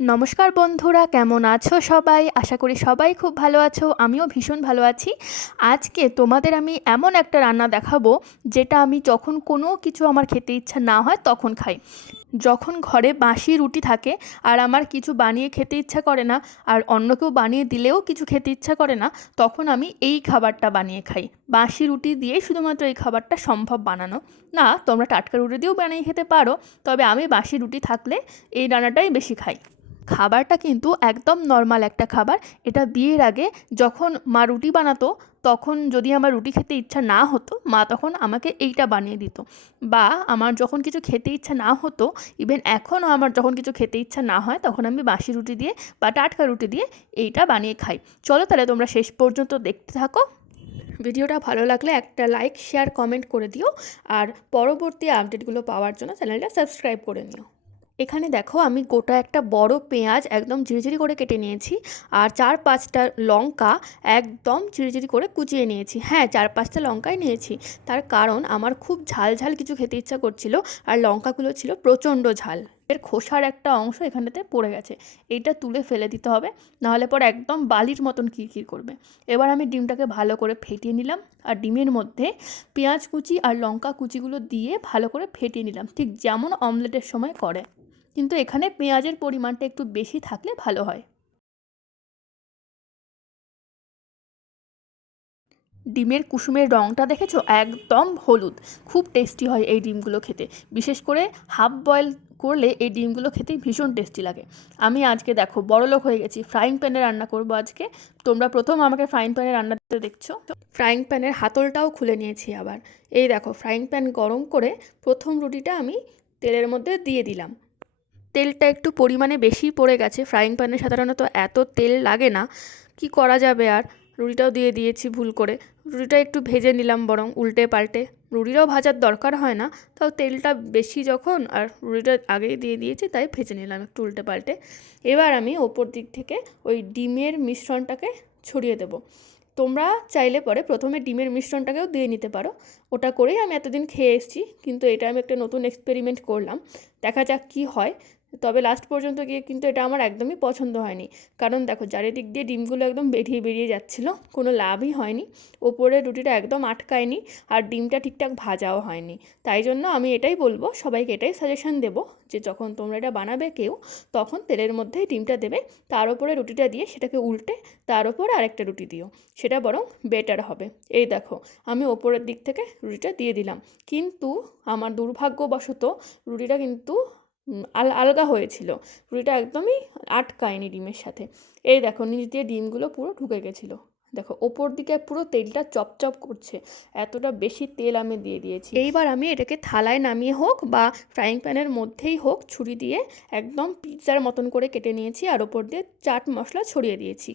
নমস্কার বন্ধুরা, কেমন আছো সবাই? আশা করি সবাই খুব ভালো আছো, আমিও ভীষণ ভালো আছি। আজকে তোমাদের আমি এমন একটা রান্না দেখাবো, যেটা আমি যখন কোনো কিছু আমার খেতে ইচ্ছা না হয় তখন খাই। যখন ঘরে বাঁশি রুটি থাকে আর আমার কিছু বানিয়ে খেতে ইচ্ছা করে না, আর অন্য কেউ বানিয়ে দিলেও কিছু খেতে ইচ্ছা করে না, তখন আমি এই খাবারটা বানিয়ে খাই। বাঁশি রুটি দিয়েই শুধুমাত্র এই খাবারটা সম্ভব বানানো। না, তোমরা টাটকা রুটি দিয়েও বানিয়ে খেতে পারো, তবে আমি বাঁশি রুটি থাকলে এই রান্নাটাই বেশি খাই। খাবারটা কিন্তু একদম নর্মাল একটা খাবার। এটা বিয়ের আগে যখন মা রুটি বানাতো, তখন যদি আমার রুটি খেতে ইচ্ছা না হতো, মা তখন আমাকে এইটা বানিয়ে দিত। বা আমার যখন কিছু খেতে ইচ্ছা না হতো ইভেন এখনও আমার যখন কিছু খেতে ইচ্ছা না হয়, তখন আমি বাসি রুটি দিয়ে বা টাটকা রুটি দিয়ে এইটা বানিয়ে খাই। চলো তাহলে তোমরা শেষ পর্যন্ত দেখতে থাকো। ভিডিওটা ভালো লাগলে একটা লাইক শেয়ার কমেন্ট করে দিও। আর পরবর্তী আপডেটগুলো পাওয়ার জন্য চ্যানেলটা সাবস্ক্রাইব করে নিও। এখানে দেখো আমি গোটা একটা বড় পেঁয়াজ একদম ঝিরিঝিরি করে কেটে নিয়েছি আর চার পাঁচটা লঙ্কা একদম ঝিরিঝিরি করে কুচিয়ে নিয়েছি। হ্যাঁ চার পাঁচটা লঙ্কাই নিয়েছি। তার কারণ আমার খুব ঝাল ঝাল কিছু খেতে ইচ্ছা করছিল আর লঙ্কাগুলো ছিল প্রচণ্ড ঝাল। এর খোসার একটা অংশ এখানেতে পড়ে গেছে। এইটা তুলে ফেলে দিতে হবে, নাহলে পরে একদম বালির মতন কিরকির করবে। এবার আমি ডিমটাকে ভালো করে ফেটিয়ে নিলাম আর ডিমের মধ্যে পেঁয়াজ কুচি আর লঙ্কা কুচিগুলো দিয়ে ভালো করে ফেটিয়ে নিলাম। ঠিক যেমন অমলেটের সময় করে। কিন্তু এখানে পেঁয়াজের পরিমাণটা একটু বেশি থাকলে ভালো হয়। ডিমের কুসুমের রঙটা দেখেছ? একদম হলুদ। খুব টেস্টি হয় এই ডিমগুলো খেতে। বিশেষ করে হাফ বয়েল করলে এই ডিমগুলো খেতেই ভীষণ টেস্টি লাগে। আমি আজকে দেখো বড়লোক হয়ে গেছি। ফ্রাইং প্যানে রান্না করব আজকে। তোমরা প্রথম আমাকে ফ্রাইং প্যানে রান্না করতে দেখছ। ফ্রাইং প্যানের হাতলটাও খুলে নিয়েছি আবার। এই দেখো, ফ্রাইং প্যান গরম করে প্রথম রুটিটা আমি তেলের মধ্যে দিয়ে দিলাম। তেলটা একটু পরিমাণে বেশি পড়ে গেছে। ফ্রাইং প্যানে সাধারণত এত তেল লাগে না। কি করা যাবে আর? রুটিটাও দিয়ে দিয়েছি ভুল করে। রুটিটা একটু ভেজে নিলাম বরং উল্টে পাল্টে। রুটিটাও ভাজার দরকার হয় না, তাও তেলটা বেশি যখন আর রুটিটা আগেই দিয়ে দিয়েছি তাই ভেজে নিলাম একটু উল্টে পাল্টে। এবার আমি ওপর দিক থেকে ওই ডিমের মিশ্রণটাকে ছড়িয়ে দেবো। তোমরা চাইলে পরে প্রথমে ডিমের মিশ্রণটাকেও দিয়ে নিতে পারো। ওটা করেই আমি এতদিন খেয়ে এসেছি, কিন্তু এটা আমি একটা নতুন এক্সপেরিমেন্ট করলাম। দেখা যাক কী হয়। তবে লাস্ট পর্যন্ত গিয়ে কিন্তু এটা আমার একদমই পছন্দ হয়নি। কারণ দেখো, চারিদিক দিয়ে ডিমগুলো একদম বেরিয়ে বেরিয়ে যাচ্ছিল, কোনো লাভই হয়নি। ওপরে রুটিটা একদম আটকায়নি আর ডিমটা ঠিকঠাক ভাজাও হয়নি। তাই জন্য আমি এটাই বলব, সবাইকে এটাই সাজেশান দেব যে যখন তোমরা এটা বানাবে কেউ, তখন তেলের মধ্যেই ডিমটা দেবে, তার উপরে রুটিটা দিয়ে সেটাকে উল্টে তার উপরে আরেকটা রুটি দিও। সেটা বরং বেটার হবে। এই দেখো, আমি ওপরের দিক থেকে রুটিটা দিয়ে দিলাম। কিন্তু আমার দুর্ভাগ্যবশত রুটিটা কিন্তু আল, আলগা হয়েছিল। রুটিটা একদমই আটকায়নি ডিমের সাথে। এই দেখো, নিচ দিয়ে ডিমগুলো পুরো ঢুকে গেছিল। দেখো, ওপর দিকে পুরো তেলটা চপচপ করছে। এতটা বেশি তেল আমি দিয়ে দিয়েছি। এইবার আমি এটাকে থালায় নামিয়ে হোক বা ফ্রাইং প্যানের মধ্যেই হোক, ছুরি দিয়ে একদম পিৎজার মতন করে কেটে নিয়েছি আর ওপর দিয়ে চাট মশলা ছড়িয়ে দিয়েছি।